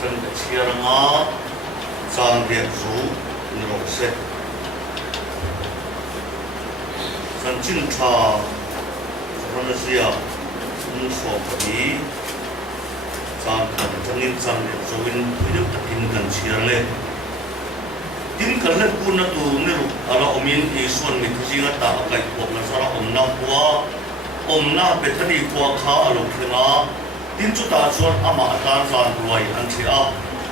kan chiaranga sang dia zu no se kan chin tha ran sia nu so padi sang kan tangin sang dia zo in pidu takin kan chiarle tin kan le puna tu ne ru ala omin e son mi khinga ta kai ko na sara omna kwa omna betani kwa kha alo thina tin chu ta chuan ama atan san ruai an thia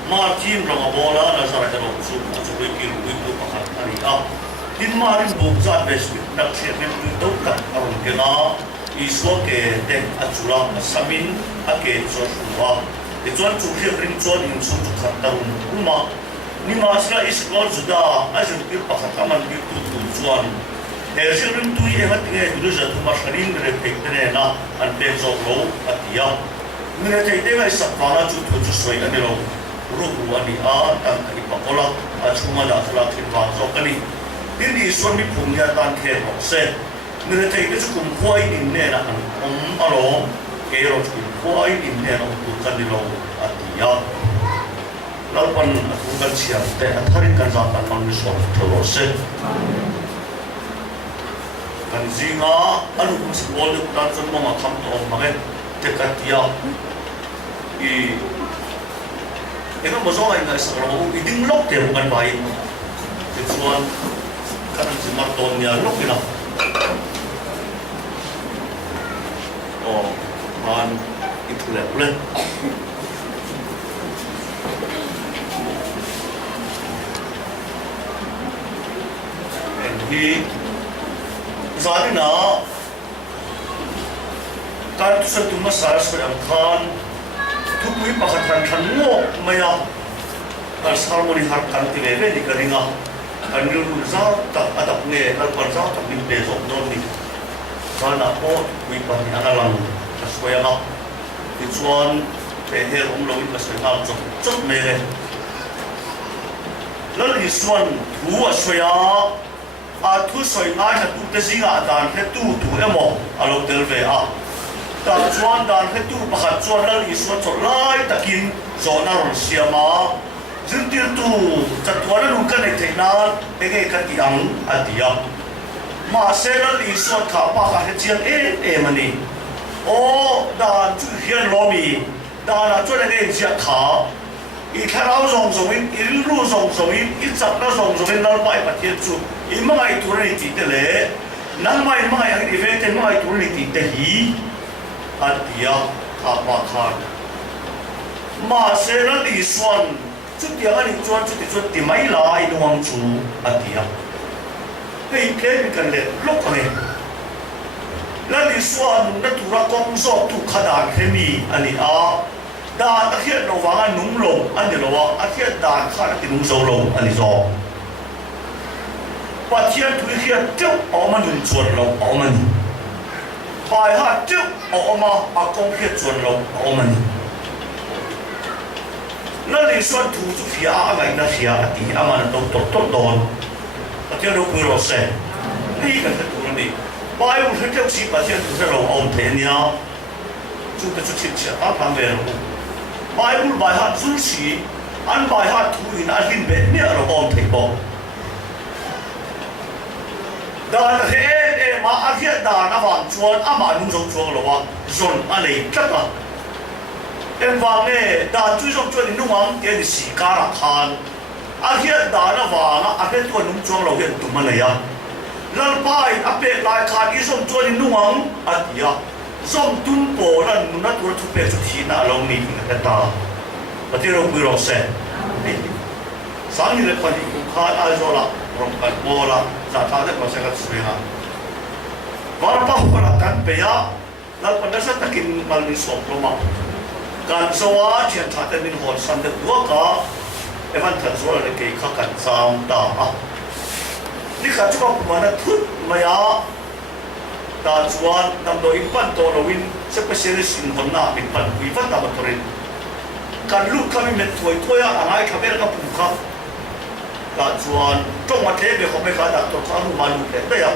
ma team rama bola na sara ka ro chu chu ri ki ru ku pakhat ani a tin ma rin buk za bes dak se men tu to ka aron ke na I so ke te achula samin ake chu wa e chuan chu ri rin chuan in chu khat ta uma ni ma sra is gol juda ajun ki pakhat aman ki tu chuan e rin tu e hat nge du ja tu ma sharin re pektre na an pe zo lo atia Mira te tega isa pala tu tu soi ani lo ruku ani a tan ki pakola a chuma da sala ki ba so kani ini so mi punya tan ke ho se mira te ke kum khoi in ne na an alo ke ro kum khoi in ne no tu kan ni lo atia lalpan aku kan siap te athari kan za kan man ni so thoro se kan zinga anu kum si bol tan son ma tham to ma ke katia I eka mazo ay nga sa karamo iding lok te bukan baik kecuan kan si marton niya lok ina oh pan itu le and he zari na kan tu satu masalah sedang kan tu pui pakatan kan mo maya kan harmoni harkan tileve di keringa kan dulu zat tak ada ne alpan zat tak di besok doni kana po pui pani analang kaswaya ma ituan peher umlawin kaswaya jot mere lalu isuan dua swaya atu swaya na tu tesinga dan tu emo alo telve a ta chuan dan he tu pakhat chuan lal I suan chaw lai takin zawna ron siama zirtir tu chatwala lu kan ei theina enge kan ti ang atia ma se lal I suan kha pa kha he chiang e mani o dan chu hian lomi dan a chuan enge chia kha I tharau zong zong in I lu zong zong in I chak na zong zong in lal pai pathian chu I mangai tur ni ti te le nang mai mangai ang I ve ten mangai tur ni ti te hi atia apa khan ma se na li suan chu tia ani chuan chu ti mai la I nuang chu atia hei ke mi kan le lok ne la li suan na tu ra kong zo tu khada khemi ani a da ta hian no wanga nung lo ani lo wa a hian da kha ti nung zo lo ani zo pa hian tu hian tiu o ma nun chuan lo o ma ni bài hát trước ở mà công việc chuẩn lộc ở mình nó liên quan thu chụp phía ngày nó phía thì mà nó tốt đòn và theo đó quy luật sẽ đi cái thứ này bài một cái theo chỉ bài theo thứ sẽ lâu ổn thế nhá chúng ta chút chuyện ta làm về rồi bài một bài hát chút chỉ ăn bài hát thu in ăn linh bền nhớ rồi ổn thế bỏ dan he ma akhir dan awang chuan ama nung zong chuang lowa zon anei tata em wang ne dan chui zong chuan nung ang ke ni si kara khan akhir dan awang akhir tu nung chuang lo he tu manaya lal pai ape lai khan I zong chuan nung ang atia zong tum po ran nuna tu thu pe chu thi na lo ni ka ta patiro pu ro se sang ni le pa ni khan a zo la rom kan bola za ta de ko se ka suya war pa hola kan pe ya lal pa sa takin mal ni so ploma kan sowa thian tha te min hol san de wa ka evan than zo le ke kha kan sam ta a ni kha chu ko ma na thut ma ya ta chuan tam do in pan to lo win specialist in hon na in pan wi van ta ba torin kan lu kami met thoi thoya angai kha ber ka pu kha ta chuan trong ma the be khome kha da to kha nu ma lu le ta ya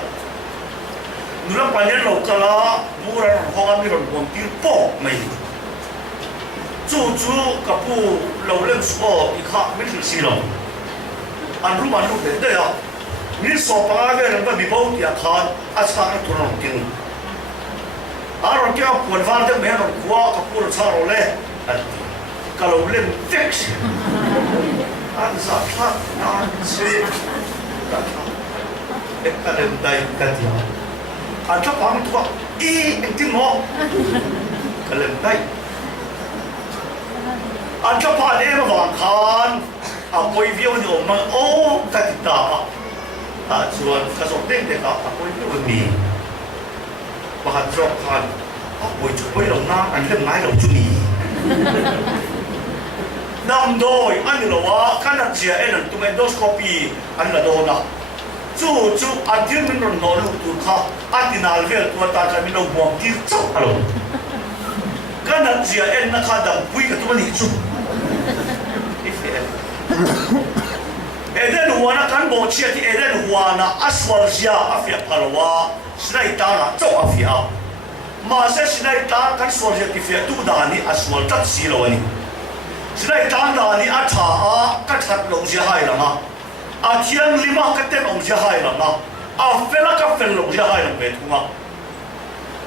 nula panel lo kala mura ho ga mi ron bon tir po mai chú cái bu lâu lên số đi khác mấy thứ gì rồi anh lúc đến đây à mình số ba cái là bị bao nhiêu khác à sao cái tuần nào tiếng à rồi cái quần vải đấy mấy nó qua cái bu sao rồi đấy cái lâu lên fix anh sao khác anh sẽ cái lên đây cái gì anh chắc bằng tuổi anh tiếng ngõ cái lên đây anh chắc phải em vàng khan quay video nhiều mà ô cái gì đó chuan cái số tiền để cả quay video mì và hạt rau khan quay chụp quay lòng na anh lên máy lòng chú mì năm đôi anh là wa cái này chỉ anh là tụi endoscopy anh là đồ nào chú anh thiên mình còn nói luôn tụi khác anh thì nào về tụi ta cái mình đâu buông đi chốc alo cái này chỉ anh là khai đằng quý cái tụi mình chú Eden huana kan bo chia ti eden huana aswalzia afia palwa sinai ta na to afia ma se sinai ta kan swalzia ti fia tu dani aswal tat si lo ani sinai ta dani a tha a ka that lo zia hai langa a thiang lima ka ten om zia hai langa a fela ka fel lo zia hai lang be thunga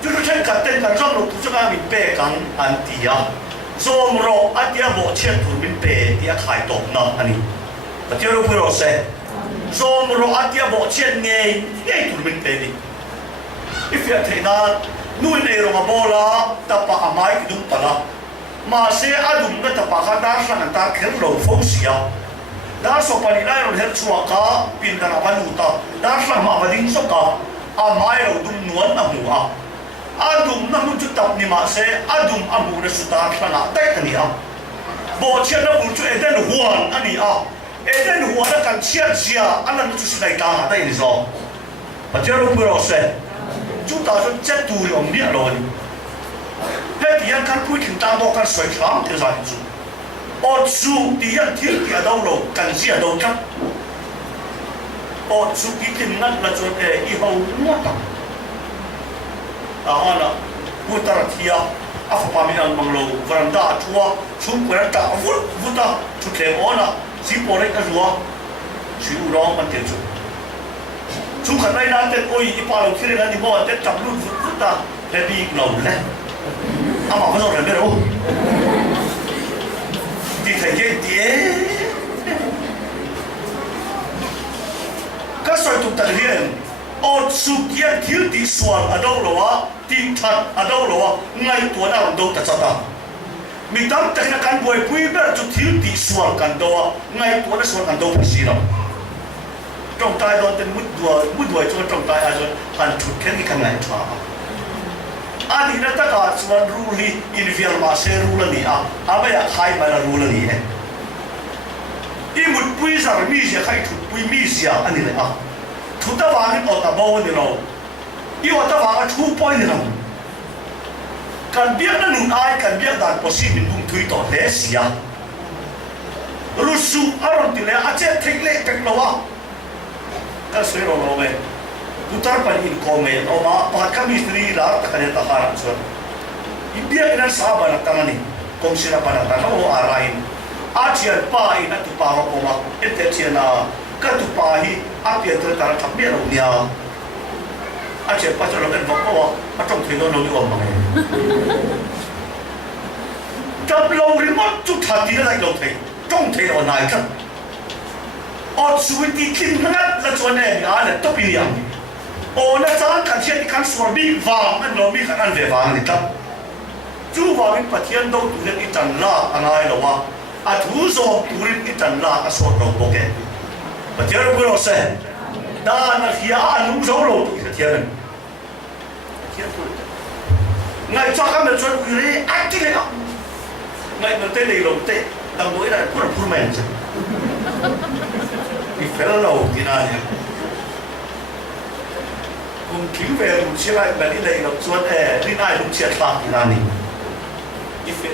tu chen ka ten kan jong lo tu cha mi pe kan antia zom ro atia bo chia tu min pe ti a khai tok na aniแต่ที่เราพูดเราเสร็จโซมเราอาจจะบอกเช่นไงถูกเป็นเต็มอีฟิอาเทน่านู่นในโรงพยาบาลแต่ปะอาไม้ดุมปะละมาเสียอาดุมก็แต่ปะข้าด้านสังตาเขียนเราฟุ้งเสียด้านสปานิได้เราเห็นชัวก้าปินกันอาบันอุตาด้านสังมาบัดิ้งสก้าอาไม้เราดุมนวลน้ำหัวอาดุมน้ำมันจุดตับนี่มาเสียอาดุมอามูในสุดาสังอาได้กันนี่อ่ะบอกเช่นน้ำมันจุดเอเดนหัวอันนี้อ่ะEden huwa na kan chia chia anan tu sinai ta ta ini so patero puro se chu ta so chet tu ri om ni alo ni he ti an kan pui kin ta mo kan soi kham te sa chu o chu ti an thil ti ado lo kan sia do ka o chu ki kin nat la chu e ho mo ta ana pu ta thia afa pa mi an manglo varanda chua chu ko ta vuta chu ke ona chỉ bỏ lại cái rùa, chỉ u rong mà tiền chút, chút khăn này nãy tiền ôi ít bao khi này đi mua tiền chậm luôn vứt ta, để đi lầu lên, à mà cái rồi biết đâu, đi thấy cái gì, cái sợi tụt tận hiện, ở sụt kia thiếu đi xoan ở đâu rồi, tìm thật ở đâu rồi, ngay tuổi nào đâu ta ta mình tắm tại là căn buổi quý bé chút thiếu đi xuân căn đó ngay tuổi nó xuân căn đó phải gì đâu trong tai đó tên mút đuổi cho trong tai ai rồi hắn chụp cái căn này mà anh đi tất cả xuân ruli in viên mà sẽ ruli này bây giờ khai mà là ruli này đi một quý giờ mi sẽ khai chụp quý mi sẽ anh đi này chụp ta vàng ở ta bao nhiêu đâu yêu ta vàng chụp bao nhiêu đâu kan biar na nun ai kan biar dan possible bung thui to le sia rusu aron ti le ache thik le pek lowa ka se ro lo me utar pan in ko me o ma pa ka mistri la ta kane ta haran so india ina saba na tamani kom sira pana ta no arain achian pa ina tu pa ro ko ma ente chiana ka tu pa hi apia to ta thap me ro nia anh chị bắt đầu lên vòng cô à trong thuyền nó lâu như ông mà trong lâu thì mất chút thật thì nó lại lâu thuyền trong thuyền ở này chắc ở suy đi kinh nó là chuyện này à là tốt bị làm ở nó sáng cảnh chuyện cảnh suy bị vàng anh lâu bị khả năng về vàng thì chắc chú vàng mình phát hiện đâu tụi nó chân la anh ai đâu mà à chú rồi tụi nó chân la à số đâu ok phát hiện được rồi sẽ đó là khi anh lúc giấu lâu tụi nó thiệt ngày cho các bạn cho người đấy ác chứ này không ngày mà tên này lồng tệ đồng đối là cũng là full man chứ thì phải là lầu thì nào nhỉ cùng cứu về một chiếc lại và đi lấy lồng chuột đi ai cũng triệt phạt thì nào nhỉ thì phải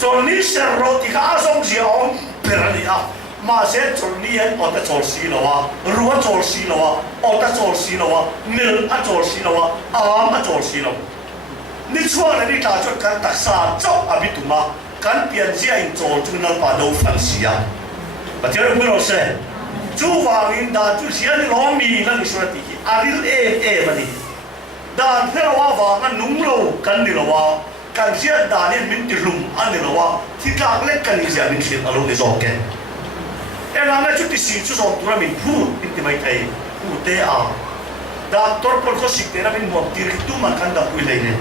cho ní sẽ rồi thì khá xong gì ông phải là gì à mà sẽ cho ní hết ở ta cho xí lo à rùa cho xí lo à ở ta cho xí lo à nil à cho xí lo à ám à cho xí lo นี่ช่วงนี้ตาจดการตักษาเจ้าอภิตุมาการเปลี่ยนเสียงโจจุนนัลปาดูฟังเสียประเทศเราไม่รู้เสียจู่วางอินดาจู่เสียนี่ล้อมีนั่นนี่สุดที่อาริลมันนี่ดานเพื่อว่าวางกันนุ่งโลกันนี่ละว่าการเสียดานนี่มินติรุมอันนี่ละว่าที่กางเล็กกันนี่เสียมินเสียอารมณ์นี่สองแกเอ็งนั่นจุดที่สี่จุดสองตัวมินพูดอินที่ไม่ไทยพูดเตะดาตัวคนเขาสิกเตะมินหมดตีริตุมันกันดับคุยเลยเนี่ย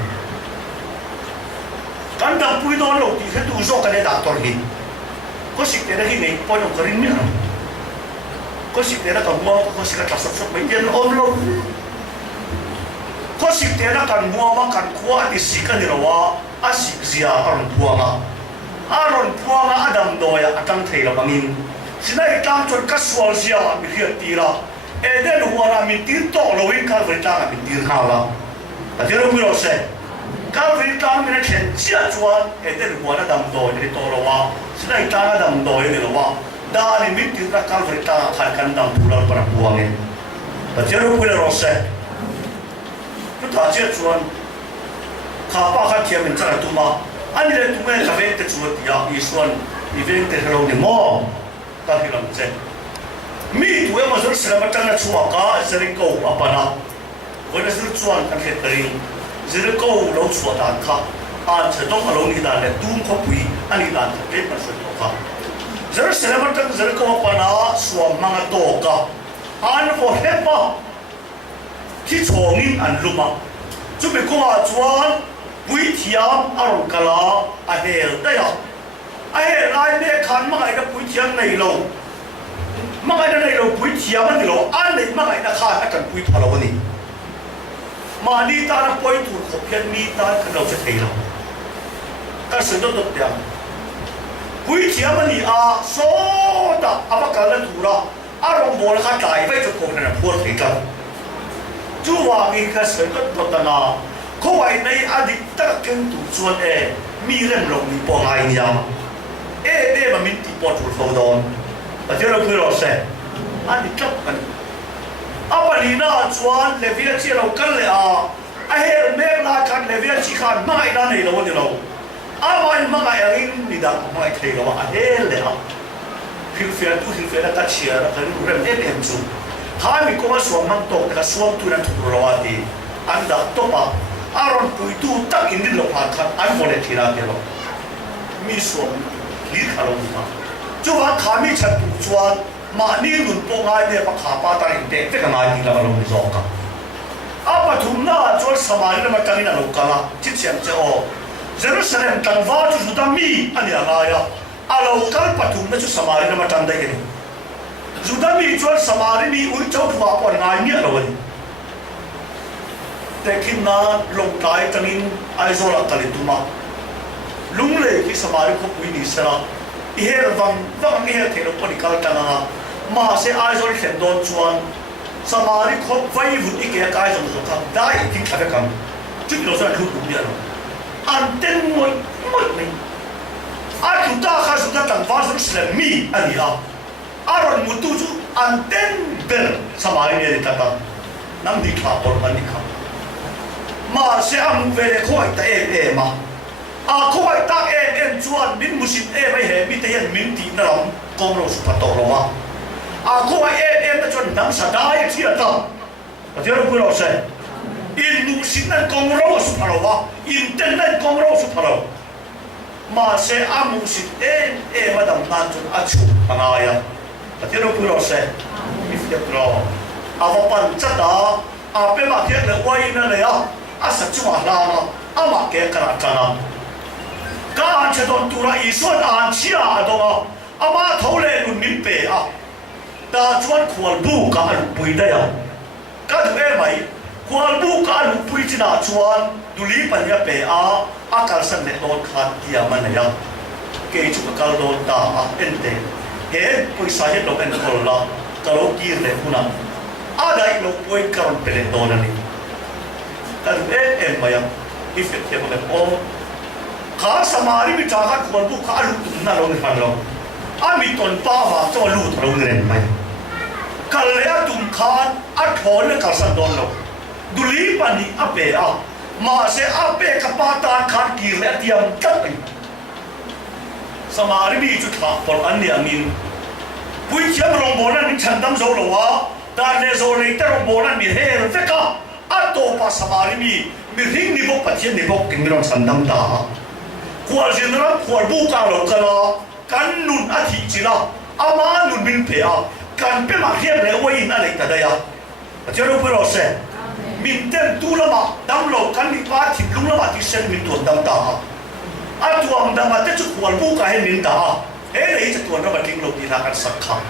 กันดับคุยโดนเราตีเขาดูโซกันเนี่ยดาตัวหินเขาสิกเตะที่ไหนพอยังกระดิ่งเนี่ยเขาสิกเตะกันมัวเขาสิกกันสับไม่เย็นอมลมเขาสิกเตะกันมัวมากันขวาที่สิกันนี่ละว่าอาสิกเสียอารมณ์พัวงาอดัมโดยอาตังเทละบังอินสิได้ตั้งจนกัสวอลเสียมีเฮียตีละเอเดนหัวรามิตีโตโลวินการบริจาคมิตีข้าวละแต่ที่เราพูดเราเสียการบริจาคมินเช่นเชื่อชวนเอเดนหัวอดัมโดยในโตละว่าสิได้ตั้งอดัมโดยนี่ละว่าดาลิมิตีรักการบริจาคขันกันดังทุลังประพวงเองแต่ที่เราพูดเราเสียก็ถ้าเชื่อชวนข้าป้าข้าเทียมเป็นจักรตุมาอันนี้เลยตุมาจะเป็นแต่ชวนที่อยากอีส่วนอีเวนต์ที่เราเนี่ยมองก็ที่เราเจอมีตัวมันสุดสมัยตั้งแต่ชัวร์ก็จะเรียกเขาอัปนาวันนี้สุดชวนกันเหตุการณ์จะเรียกเขาเราชัวร์ด่านข้าอันจะต้องอารมณ์นี้ด่านเลยตุ้มเขาปุยอันนี้ด่านจะเป็นมันสุดตัวข้าจะเรียกสมัยตั้งจะเรียกเขาอัปนาชัวร์มังโตก้าอันพอเห็นปะที่ชงอินอันลุมาจุดเป็นข้อชวนปุยเทียมอารมณ์กลาอาเฮลได้ยังไอ้รายเมฆขันมาไอ้กับปุยเทียมในโลกมาไอ้ในโลกปุยเทียมมันในโลกอันนี้มาไอ้นักข่าวนักการปุยพาเราวันนี้มาดีตานักปุยถูกขบเพียนมีตาขนเราจะเทเราการสื่อต้นตัวอย่างปุยเทียมมันนี่โซดาอาบักการเล่นถูระอารมณ์โบราณขันใจไม่จุดโกงนั่นพูดถึงกันจู่ว่ามีการสื่อต้นตัวนาเขาไว้ในอดีตตะเกียงถูกชวนมีเรื่องลงมีปองไงเนี่ยมันมีที่ปอดถูกเขาโดนแต่ที่เราคุยเราเสร็จอันนี้จับกันวันนี้น่าชวนเลวิอาชีเรากันเลยไอ้เมฆลาคันเลวิอาชีขันไม่ได้ในเราเนี่ยเราวันไม่อย่างนี้นี่ดังไม่ใช่เราเลยฮิลเฟียร์ตัดเชียร์กันเรื่องจูถ้ามีคนมาสวมมันตกแต่สวมตัวนั้นถูกเราดีอันดับต่อมาอารมณ์ปุยตู้ตั้งอินดิลผ่านทันอันโมเลทีราเดียวมีส่วนลีดขลุ่มมาจู่ว่าขามีฉันถูกชวนมานี่หลุดปงไงเนี่ยมาขาปาตาอินเด็กก็งานที่เราลงในโลกกันปฐุมน่าชวนสมัยนั้นมาตั้งในโลกละที่เชียงเจ้าเยรูซาเล็มตั้งว่าจุดมีอันนี้อะไรโลกปฐุมนั่นจุดสมัยนั้นมาตั้งได้กันจุดมีชวนสมัยนี้อุ้ยเจ้าถูกว่าปนงานเนี่ยเราวันแต่คิดน่าลงใจตั้งอินไอโซลาตัลิตุมาลุงเล่ที่สมัยเขาปุยนิสระเฮลวังเฮลเทโลปนิกาลตังามาเสียไอโซลเห็นโดนชวนสมัยเขาไว้วุ่นอีกแก่ไอโซลเขาได้ทิ้งขัดกันจุดเราจะรู้ตัวเดียวอันเต็มหมดนี่จุดตาข้าสุดตั้งฟ้าสุดเสร็จมีอันนี้อารมณ์มุตุจุอันเต็มเบลสมัยนี้ตั้งน้ำดีข้าวคนมันดีข้าวมาเสียมเวลค่อยแต่มาค่อยตาชวนมินมุสิตไม่เห็นมิเทียนมินตีนเรากองเราสุภาพตกลงว่าค่อยนั่นชวนนังสดายที่ละตั้งแต่ที่เราพูดเราเสียอินมุสิตนั่นกองเราสุภาพว่าอินเทนนั่นกองเราสุภาพมาเสียมุสิตมาดำน้ำจนอาชุปังอายแต่ที่เราพูดเราเสียมิเทียนเราว่าปัญจตาเป็นมาเทียนเลยว่าอินนั่นเลยสัจจุบันเรามาเกี่ยกันกันการเชื่อตัวตัวอีส่วนอันเชื่อตัวมาทว่าเล่นมินเปะแต่ชวนขวานบุกการปุยได้ยังก็ถึงไหมขวานบุกการปุยจีน่าชวนดูลีปัญญาเปะอาการสั่นเละโดนขาดที่มันเนี่ยเกี่ยจุกการโดนตาเอ็นเดเห็นปุยสาเหตุเราเป็นคนละก็เรากีร์เลยคุณได้เราปุยการเป็นโดนนี่กันมายังอิฟเฟกต์มันเป็นข้าสมาริมิจาร์คนบุกข้าลุกตุนน่าลงในฟันเรามีตนป้าว่าจะลุกเราเรียนไหมกันเลยตุ่มข้าถอนเลยกันสันโดนเราดูลีปันนี่เปะ mà sẽ áp bê các ba tan khát kỳ lẽ tiêm cắt anh samari bi chút thạc por anh nhà mình bùi chiếm rồng bồn anh chân tâm dấu lầu á ta lê dấu lấy ta rồng bồn anh bị hê rồi tất cả anh tổ pa samari bi mi ring ni bốc bắt chiếm ni bốc kinh rong chân tâm ta qual gì nữa qual bu cả lầu cả lo can nun a thị chỉ la ama nun bin pe a can pe ma hiệp lẽ quay in anh ấy ta đây à cho nó phải rồi mình tên tu lama đam lầu can đi ba thịt lung lama thì sen mình tuột đam ta anh tuột đam mà tất chút qual bu cả hay mình ta thế này chắc tuột nó mà kinh lầu thì là can sắc khang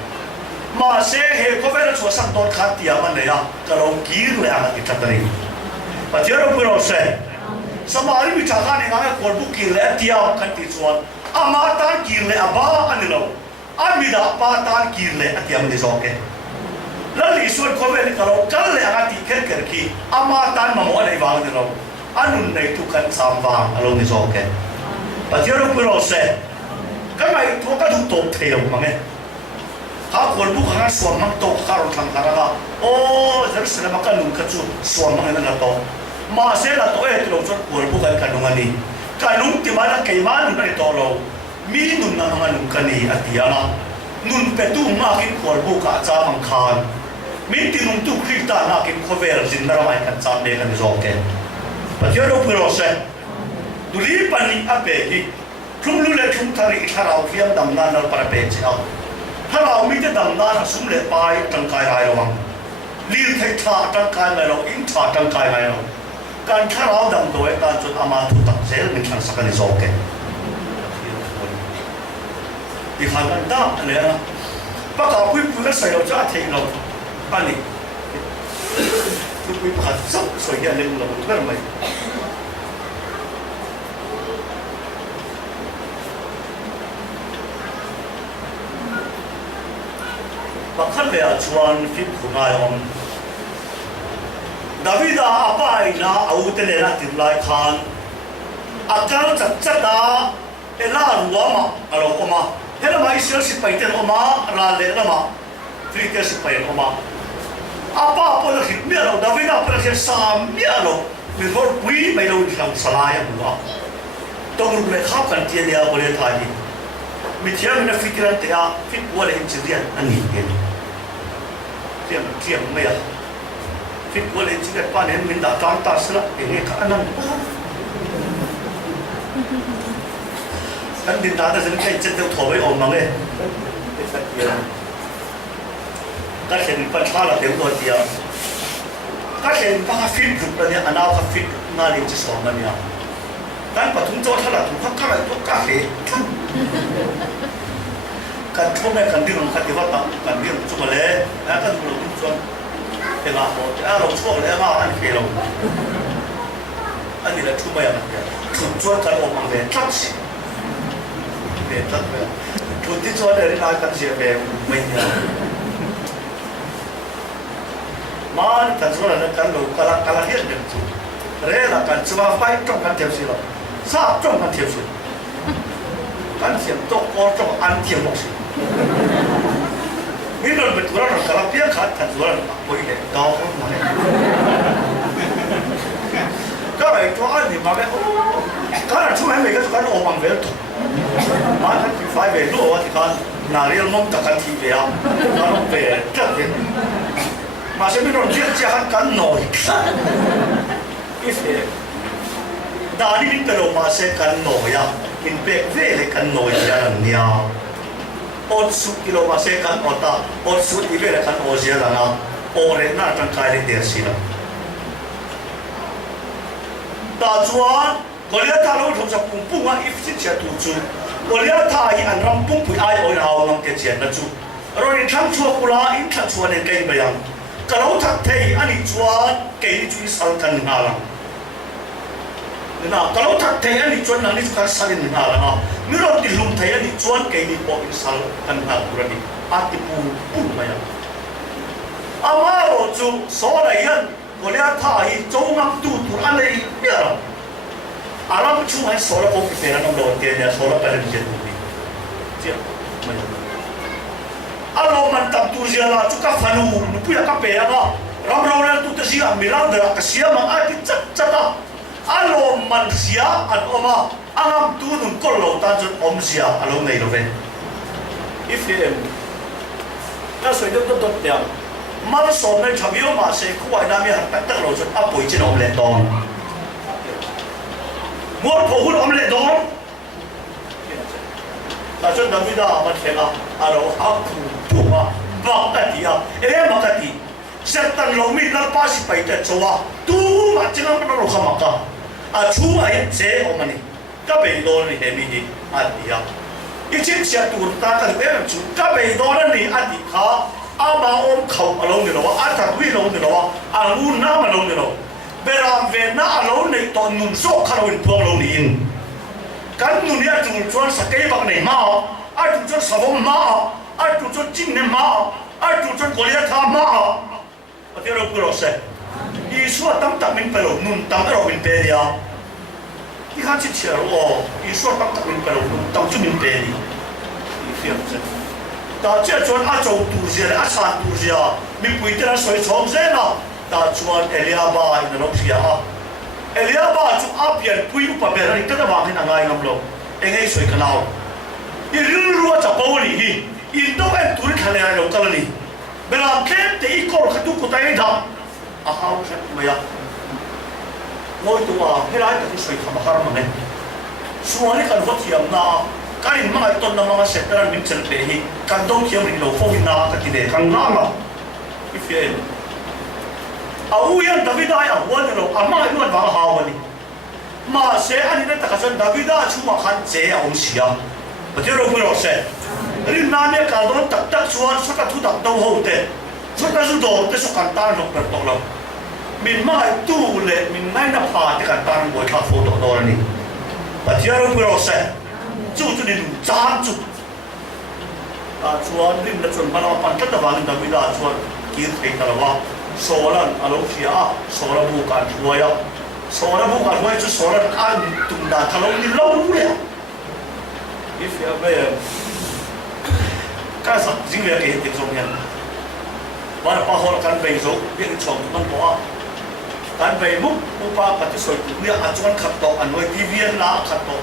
mà sẽ hệ có vẻ là chúa sang tôn khát tiệm anh này à cái lâu kỹ rồi anh cái chắc đấy và cho nó phải rồi samari bị chắc anh ấy qual bu kỹ lẽ tiệm cái tí chúa ama tan kỹ lẽ ba anh lâu anh bị đã ba tan kỹ lẽ tiệm này rồi cái lalu isuan kau beri kalau kalau yang hati kerki, amatan mamu ada ibang di lalu, anun naik tukan sambang along di soke. Pastilah berose, kerana itu kan tutup theo mange. Kau kalau bukan suam mang tok karo tang karaga, oh jadi selama kan nungkat tu suam mang yang nato, masih nato itu lalu kalau bukan kanungan ni, kanung di mana keiman nunai tolo, minun nama nungkan ni atiana, nun petu makin kalau buka camang kan. Mình tin ông tu Christa na kim khover zin na ramai kan sam de kan zoke patio do pirose duli pani ape ki thum lu le thum thari tharau fiam dam na nal para pe cha tharau mi te dam na sum le pai tang kai rai rawang lil thai tha tang kai mai lo in tha tang kai mai lo kan tharau dam do e kan chut ama thu tak sel min thang sakani zoke di khagan da le na pa ka pui pu la sai lo cha thei lo anh tôi quý phật sốc soi hiện lên là một cái mày và khăn về chuan phim của ngài ông David apa ina au tele na tim lai khan akal chat chat da ela ruama alo oma hela mai sel si paiten oma ra le lama Trike si payen oma apa pun lagi mialo David apa lagi sam mialo before we may know some salaya buat tong rule khap kan dia dia boleh tadi mitia mina fikiran dia fit boleh incident ani tiang maya fit boleh incident panen minda tanta sila ini kanan kan minda ada sini kai cendel thoi om mang le các hiện vật hóa là tiếng nói tiếng các hiện các phim chụp là những anh nào các phim nga lên chỉ số mà nhá các bạn thúng cho thay là thúng các lại tốt các hệ các thúng này cần đi làm các cái vật đó cần đi làm chụp lẽ các cần làm chụp để làm một cái làm chụp lẽ mà anh phải làm anh đi là chụp mấy anh chụp cho cái ông mang về chắc về chụp tí cho để lại cần gì về mình man kan suara nak kan lo kalah hian dem tu re la kan cuma fai trong kan tiap si lo sa trong kan tiap si kan siam to ko trong an tiap mo si ni lo betul orang kalah pia kan suara nak koi de dau ma ne kalau itu an ni ma be kalau cuma mereka kan omang be tu man kan fai be lo ti kan naril mom tak kan ti be ya kalau be tak mà sẽ biết rồi chuyện gì hắn cắn nổi ít đã đi đến đâu mà sẽ cắn nổi à in bẹt về lại cắn nổi ra làm nia ốt suốt kilo mà sẽ cắn ốt ta ốt suốt đi về lại cắn ốt ra là ốt lên na trong cái lên tiền xí là ta chuan có lẽ ta lâu thầm sập bung bung á ít xin chia tu chu có lẽ ta ý ăn ram bung bụi ai ôi nào ngắm cái chuyện đó chu rồi thằng chua kula in thằng chua nên cái bây giờ kalau tak thay ani chuan kei chui salkan ngalang na kalau tak thay ani chuan nang ni chuan salin ngalang miro ti lum thay ani chuan kei ni po sal kan na kurani ati pu maya amaro chu so la yan kolia tha hi chongam tu anei ya aram chu hai so la ko ki pera nam lo te ya so la paren je tu ni tia maya alo man tam tu jela tu ka fanu nu puya ka pe aga ram ram tu te sia milan da ka sia ma ati chat chata alo man sia an oma angam tu nun kol lo tan chun om sia alo nei lo ve ifem na soi dot dot ya man som nei chabio ma se khuai na mi han tak tak lo chun apoi chin om le don mor pho hun om le don ta chun Davida man khenga alo apu puma bakati ya makati sertan lo mi lar pa si pai te chowa tu ma chingang pa ro khamaka a chu ai che o mani ka be do ni he mi ni a dia I chin sia tu ta ka be chu ka be do na ni a di kha a ma om khau a lo ni lo a ta wi lo ni lo a lu na ma lo ni lo be ram ve na a lo nei to nun so kha lo in pong lo ni in kan nun ya tu chuan sa kai bak nei ma a tu chuan sa bom ma a tu chuan ching ne ma a tu chuan ko ya tha ma a te ro ku ro se I suo tam tam min pelo nun tam ro min pe dia I khan chi che ro I suo tam tam min pelo nun tam chu min pe ni I fiam se ta che chuan a chou tu sia a san tu sia mi pui te na soi chom se na ta chuan Eliaba in no sia Eliaba chu a pian pui u pa be ri ta ba hin angai ngam lo engei soi kanao I ru ru cha po ni hi I do en tu ri khane ai lo kal ni bela kem te I kor khatu ku tai da a hau khat maya ngoi tu wa helai ta soi khama har ma ne suani kan hot hiam na kain ma ton na ma separan min chen pe hi kan dong hiam ri lo fo na ka ti de kan na ma ifien a uyan Davida ya wan lo ama I ba hawa ni ma se ani ne ta ka san Davida chu ma khan che a om sia ba te ro ro se rin na ne ka don tak tak suan sa ka thu dak do ho te so ta su do te so kan ta no per to lo min mai tu le min nai na pa te kan ta ngoi kha fo do do ni ba te ro ro se chu chu ni chan chu ta chuan rin na chon mana pan ta ba ni Davida chuan ki thei ta wa solan alo fia sola bu kan huaya sola bu kan huaya chu sola an tum da thalo ni lo le if ya be ka sa jing le ke te zong yan wa pa hol kan be zo bi chong man to kan be mu pa ka ti soi ni a chuan khat to an noi tvn la khat to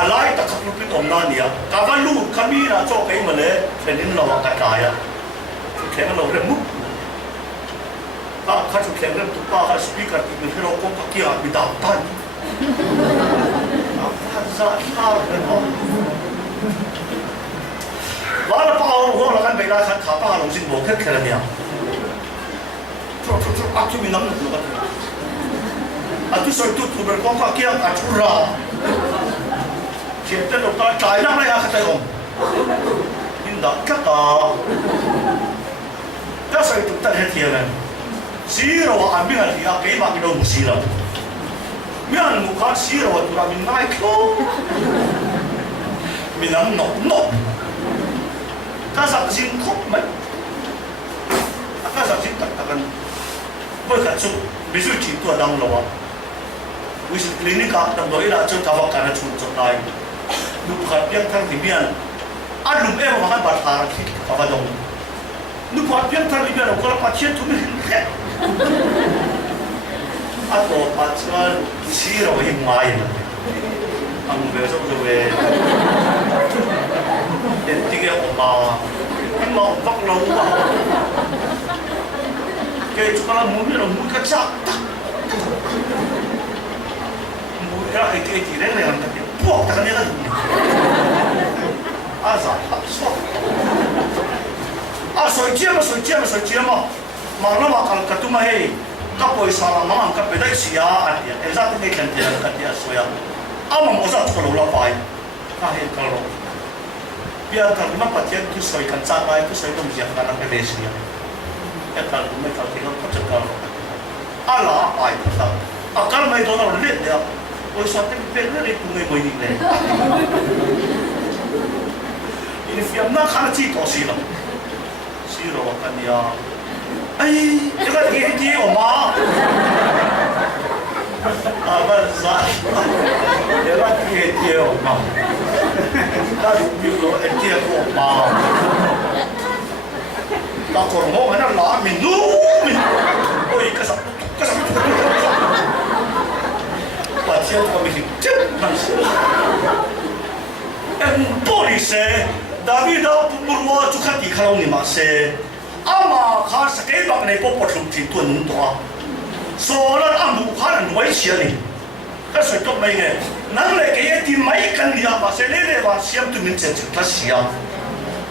alai ta khat lu tom na nia ka va lu khami ra cho kai ma le fenin lo ka ka ya ke ma lo re mu ka chu khem rem tu pa ka speaker ti mi ro ko ka kia bi da tan a za ha re no wala pa ho la kan be la khan kha pa lo sin bo khet khela nia tro a tu mi nam no ka a tu soi tu ber ko ka kia ka chu ra che te no ta tai na ya ka tai om in da ka ta soi tu ta he thia men Siro a mi al dia ke ba ki do musila mi an mu kha siro tu ra min nai klo mi nam no ka sa jin khop mai ka sa jin tak kan bo ka chu bi su chi tu dang lo wa wi su clinic ka dang do ira chu ka ba ka na chu chu dai lu kha piang thang ti mian a lu e ma ba thar ki ka ba dong lu kha piang thang ti mian ko la pa chen tu mi Ako pachuan siro himay na ang beso ko we entige oma ma baklo ma kaya tsaka mo mo ka sakta mo ya ay tire na yan kasi po ta kanila asa so ichema Mangla makal katuma hei kapoi sala mang ka pedai sia atia exactly ne kan tia ka tia soya ama moza ko lo la pai ka he ka lo bia ka ma patien tu soi kan cha bai tu soi dom sia ka na ke de sia e ka me ka ke ka cha ka ala pai ta akal mai do na le ya oi sa te pe le tu me moi ni le ini fiam na khana chi to si lo si ro kan ya Ay, 이거 이게 엄마. 아버지. 내가 이게 엄마. 나 이거 이게 엄마. 나 그런 거 하나 라 민두. 어이 가서. và theo có mình chết năng em police David đã mua chú khách đi khai ông mà xe ama khá sẽ cái bạc này có một số chuyện tuần đó số là anh mua khá là nuôi xe này cái sự tốt mấy cái năng lực cái gì mấy cái gì mà sẽ lấy để mà xem tụi mình sẽ thật xe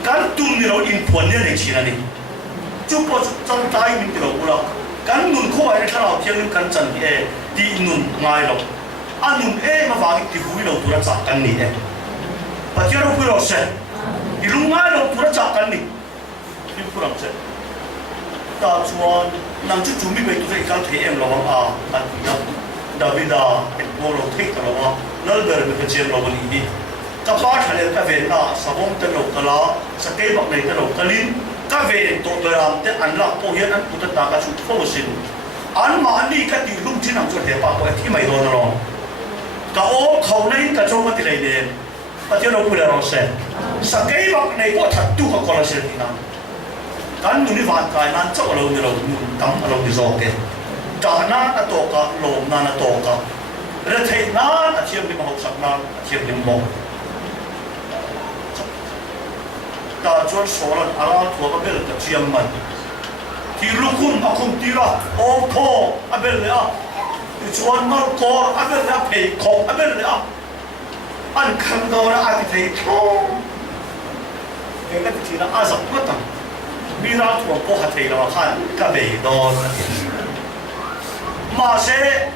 cái tụi mình đâu in quần này chỉ là này chú có trong tay mình thì đâu là cái nụn khó ai thằng nào thiên cái chân cái đi nụn ngay đâu anh nụn mà vào cái vui đâu tụi nó chặt cái này và theo đâu phải là sẽ 이런 말로 돌아잡았니? 이거랑 제. 다 좋아. 남주 준비가 있어서 이강 대엠 로방 아니야. 다비다 뭐로 테이크로 와. 널베르 그 제로로 이디. 까파탈레 까베나 사범 때로까라 사케박 네 때로까린 까베 도베람 때 안라 포현 안 부터 나가 주 포신. 안 많이 까디 룸티남 저 대박 거 티마이 도노로. 까오 카우나인 까조가 되네. và theo đâu là sẽ sa cái bậc này có thật tu học còn là sẽ thế nào cán người vạn cái nan chắc là lâu như lâu tắm là lâu như gió cái trả na là tổ cả lồm na là tổ cả rồi thấy na là chiêm đi mà học sắc na chiêm đi mong ta cho số lần ala thua cái là chiêm mình thì lúc không tí là ô po à bên này à cho nó có à bên này phải khóc à bên này à anh khăn đâu là anh thấy thôi cái gì là anh sắp mất rồi bây giờ tôi có hạt thấy là khăn cái bể đó mà sẽ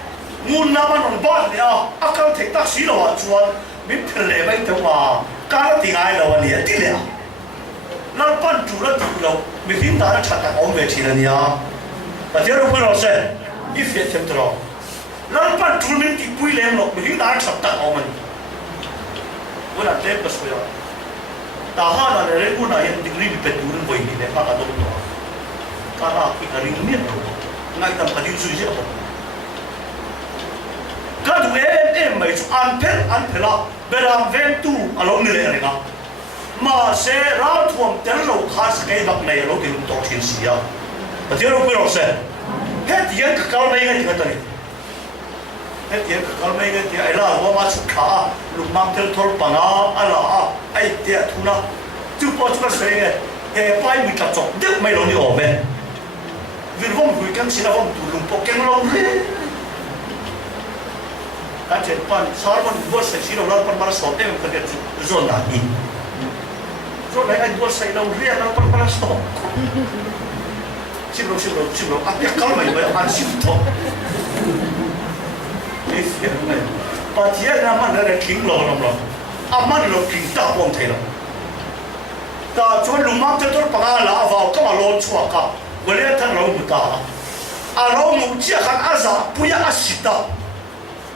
muốn làm ăn bát này à anh không thấy tác sĩ đâu à chuan mình phải lấy mấy thứ mà cái tiếng ai đâu à liền đi liền nó ban chủ là chủ đâu mình hiện tại là chặt cái ông về chỉ là nia và theo đúng rồi sẽ ít việc thêm rồi nó ban chủ mình thì quý lên rồi mình hiện tại là chặt cái ông mình वो ना टेप बस हुआ ताहा ना ले वो ना ये डिग्री भी पे दूर कोई नहीं है काका तो काका की करी नहीं है ना एकदम कदी सुझे अब कद वे में जो अनफेर ला बेराम वेन तू अलों नहीं ले रहेगा माँ से रात हुआ तेरे लोग खास कई वक्त नहीं लोग दिल तो ठीक सिया बच्चे लोग भी रोसे है दिया कल नहीं है दिखता नहीं hết tiệt kalau mereka dia elah, gua masuk kah, lumang tertol panah, alah, ai tiệt thu na, tu buat cuma saya, pai mi kacau, dia mai loni ome, virvom bukan sih na vom tu lumpok yang loni, kan cepat, sarwan buat saya sih orang pun malas stop, em kerja zon lagi, zon lagi buat saya loni, orang pun malas stop, sibro, apa kalau mai an sibro bà chia ra mà nó là kính lò lắm rồi, mà nó kính ta không thấy đâu, ta cho lùm mắm cho tôi bằng lá vào cái mà lon chua cả, vừa lấy thằng lâu một ta, lâu một chiếc khăn áo bây giờ xịt ta,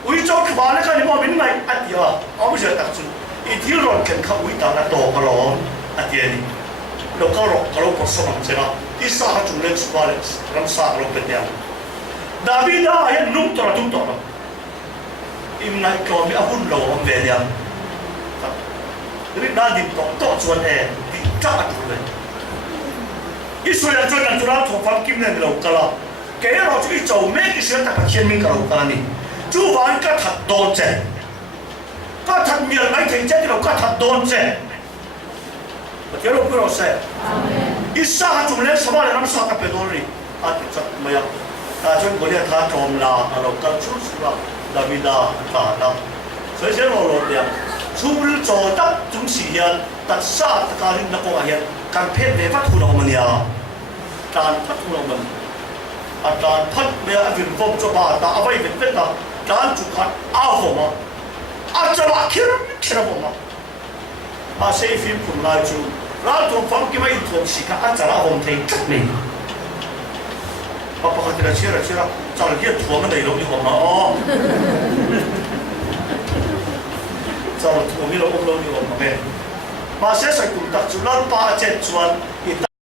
uy cho cái bà này cái mà mình này ăn gì à, bây giờ đặc trưng, ít thiếu rồi cần khâu uy ta là to cái lon, ăn gì đi, đâu có rồi, cái lon có số bằng gì đó, ít sao chúng lên số ba lên, làm sao lon bên nhau, David đã hiện nung to rồi. Im nay còn bị áp lực ông về đi à? Vì đang đi to chuẩn bị chắc rồi. Israel cho nên thuộc phạm kim nên lâu cả là cái đó chỉ cho mấy cái chuyện ta phải chiến minh cả lâu cả này. Chú vẫn cái thật đồn chết, cái thật miệng mấy thằng chết thì đâu cái thật đồn chết. Và theo lúc đó sẽ Isa chúng lên sao lại làm sao cái đó đi? Thì chắc mấy à? Ta cho người ta trộm là lâu cả chút là David cả năm,所以先我落嚟，除了做得總是現，特沙特家庭那個現，間偏未發出嚟我們呀，但發出嚟我們，但發咩啊？原方做吧，但阿威未必啊，但做緊阿鳳啊，就話傾啦鳳啊，四片盤來做，嗱做房幾位同時間就阿鳳睇出嚟。Papa kata dah cerah, cara dia tua mana ilmu ni orang oh, cara tua ni ilmu ni orang mana, masa saya kuntak jual pa cet jual